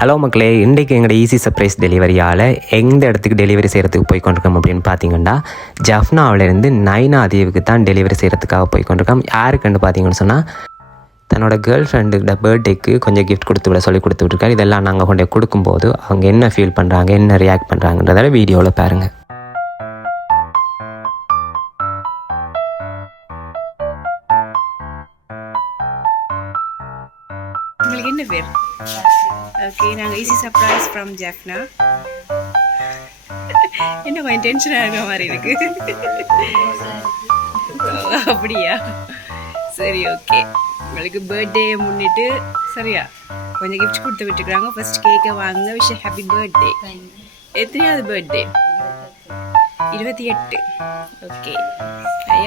Hello மக்களே, இன்றைக்கு எங்களோட ஈஸி சர்ப்ரைஸ் டெலிவரியால் எந்த இடத்துக்கு டெலிவரி செய்கிறதுக்கு போய் கொண்டிருக்கோம் அப்படின்னு பார்த்தீங்கன்னா, ஜஃப்னாவிலேருந்து நைனா தீவுக்கு தான் டெலிவரி செய்கிறதுக்காக போய் கொண்டிருக்கோம். யாருக்குன்னு பார்த்தீங்கன்னு சொன்னால், தன்னோட கேர்ள் ஃப்ரெண்டுக்கிட்ட பர்த்டேக்கு கொஞ்சம் கிஃப்ட் கொடுத்து விட சொல்லி கொடுத்து விட்ருக்காரு. இதெல்லாம் நாங்கள் கொண்டு கொடுக்கும்போது அவங்க என்ன ஃபீல் பண்ணுறாங்க, என்ன ரியாக்ட் பண்ணுறாங்கன்றதால வீடியோவில் பாருங்கள். உங்களுக்கு என்ன பேர்? ஓகே, நாங்கள் ஈஸி சர்ப்ரைஸ் ஃப்ரம் ஜஃப்னா. என்ன கொஞ்சம் டென்ஷனாக இருக்கிற மாதிரி இருக்கு. அப்படியா? சரி, ஓகே. உங்களுக்கு பர்த்டே முன்னிட்டு சரியா கொஞ்சம் கிஃப்ட் கொடுத்து விட்டுருக்குறாங்க. ஃபர்ஸ்ட் கேக்கை வாங்க. Wish happy birthday. எத்தனையாவது பர்த்டே? 28. ஓகே,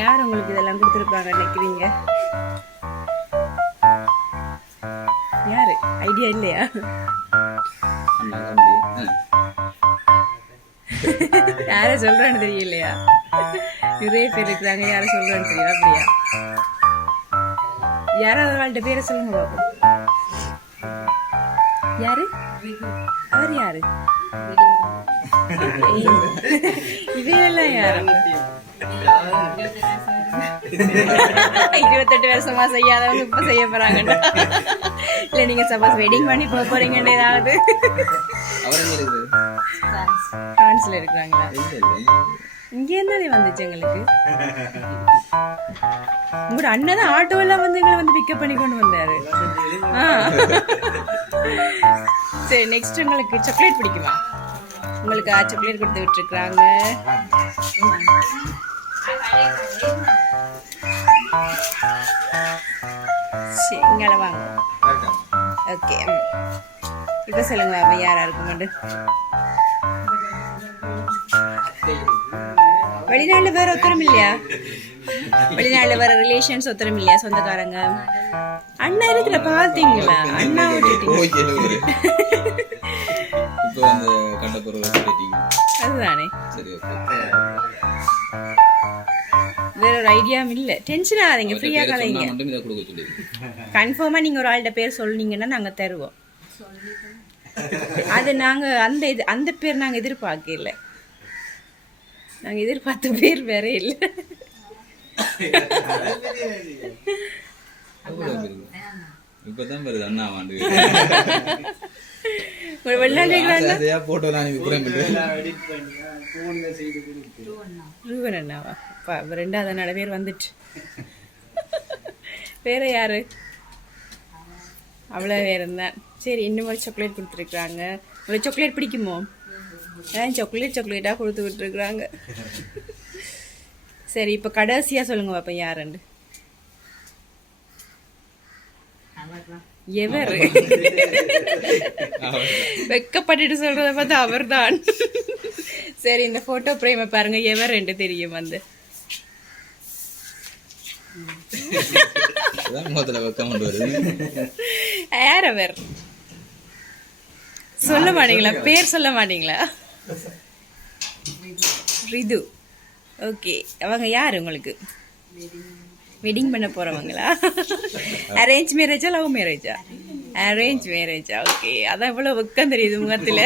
யார் உங்களுக்கு இதெல்லாம் கொடுத்துருப்பாங்க நினைக்கிறீங்க? யாரு? ஐடியா இல்லையா? யார சொல்றான்னு தெரியலையா? நிறைய பேர் இருக்கிறாங்க, யார சொல்றான்னு தெரியல. அப்படியா? யாராவது அவள்கிட்ட பேரை சொல்லுங்க பாப்போம். யாரு? அவர் யாரு? இவையெல்லாம் யாரு? 28 வருஷமா செய்யாதவங்க இப்ப செய்ய போறாங்கடா. இல்ல, நீங்க சப்போஸ் வெட்டிங் பண்ணி போக போறீங்கன்னு ஏதாவது பிரான்ஸ்ல இருக்கிறாங்களா? இங்க இருந்தாலே வந்துச்சு எங்களுக்கு. உங்களோட அண்ணன் தான் ஆட்டோ எல்லாம் வந்து எங்களை வந்து பிக்கப் பண்ணி கொண்டு வந்தாரு. சரி, நெக்ஸ்ட் உங்களுக்கு சாக்லேட் பிடிக்குமா? உங்களுக்கு சாக்லேட் கொடுத்து விட்டுருக்குறாங்க. சரி, இங்கே வாங்க. ஓகே, இப்போ சொல்லுங்க பாப்பா, யாரா இருக்குமாண்டு. வெளிநாட்டில் வேற ஒருத்தரும் இல்லையா? வெளிநாட்டில் வேற ரிலேஷன்ஸ் ஒருத்தரும் இல்லையா? சொந்தக்காரங்க அண்ணா இருக்கிற பாத்தீங்களா? அண்ணா விட்டுட்டீங்க. அதுதானே. வேற ஒரு ஐடியாவும் இல்லை. டென்ஷன் ஆகாதீங்க, ஃப்ரீயாக கலைங்க. கன்ஃபார்மா நீங்க ஒரு ஆள்கிட்ட பேர் சொன்னீங்கன்னா நாங்க தருவோம். அது நாங்க அந்த பேர் நாங்க எதிர்பார்க்கல. நாங்க எதிர்பார்த்த பேர் வேற இல்லை. ரெண்டாவது நாலு பேர் வந்துட்டு. வேற யாரு? அவ்வளோ வேற இருந்தான். சரி, இன்னும் ஒரு சாக்லேட் கொடுத்துருக்குறாங்க. உங்களுக்கு சாக்லேட் பிடிக்குமோ? சாக்லேட்டாக கொடுத்து விட்டுருக்குறாங்க. சரி, இப்போ கடைசியாக சொல்லுங்க பாப்பா, யாருண்டு? எவர்? வெக்கப்பட்டுட்டு சொல்றத பார்த்தா அவர் தான். சரி, இந்த போட்டோ பிரேமை பாருங்க. எவர் என்று தெரியும் வந்து. யார் அவர்? சொல்ல மாட்டீங்களா? பேர் சொல்ல மாட்டீங்களா? ரிது. ஓகே, அவங்க யாரு உங்களுக்கு? வெட்டிங் பண்ண போறவங்களா? அரேஞ்ச் மேரேஜா லவ் மேரேஜா? அரேஞ்ச் மேரேஜா? ஓகே, அதான் இவ்வளவு வெக்கம் தெரியுது முகத்துல.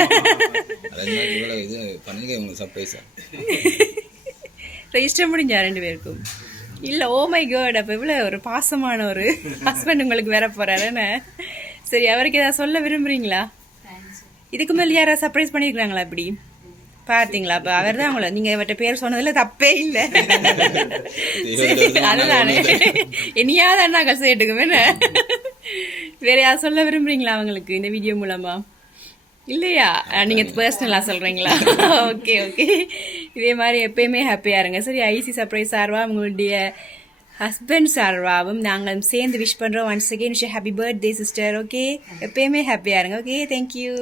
ரெஜிஸ்டர் முடிஞ்சா ரெண்டு பேருக்கும்? இல்ல, ஓ மை காட், அப்ப இவ்வளவு ஒரு பாசமான ஒரு ஹஸ்பண்ட் உங்களுக்கு வேற போறாருன்னு. சரி, அவருக்கு ஏதாவது சொல்ல விரும்புறீங்களா? இதுக்கு மேல யாராவது சர்ப்ரைஸ் பண்ணிருக்காங்களா? இப்படி பார்த்தீங்களா? அப்ப அவர் தான் உங்களை, நீங்க அவர்கிட்ட பேர் சொன்னதுல தப்பே இல்லை. அதுதானே, இனியாவது அண்ணாக்கள் செய்யட்டுக்குமே. வேற யாரும் சொல்ல விரும்புறீங்களா அவங்களுக்கு இந்த வீடியோ மூலமா? இல்லையா? நீங்க பர்சனலா சொல்றீங்களா? Okay, okay. இதே மாதிரி எப்பயுமே ஹாப்பியா இருங்க. சரி, ஐசி சர்ப்ரைஸ் சார்வா உங்களுடைய ஹஸ்பண்ட் சார்வாவும் நாங்கள் சேர்ந்து விஷ் பண்றோம். Once again wish happy birthday sister. Okay, எப்பயுமே ஹாப்பியா இருங்க. Okay, thank you.